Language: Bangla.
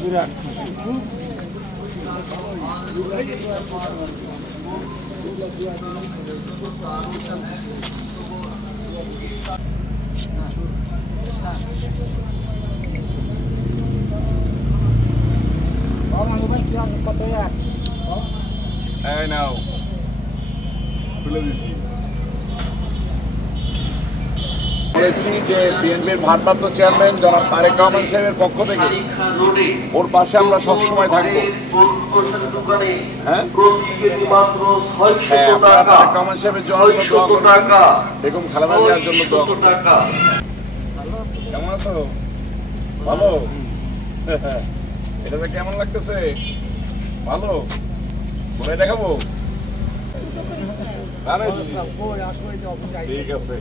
বিরাট এই নাও খুলে দিচ্ছি। বলেছি যে বিএনপির ভারপ্রাপ্ত চেয়ারম্যান জনাব তারেক রহমান সাহেবের পক্ষ থেকে ওর পাশে আমরা সবসময় থাকবো। হ্যাঁ আপনারা তারেক রহমান সাহেবের জন্য দোয়া করবেন, বেগম খালেদা জিয়ার জন্য দোয়া করবেন। কেমন আছো? ভালো? এটাতে কেমন লাগতেছে? ভালো? বলে দেখাবো? ঠিক আছে।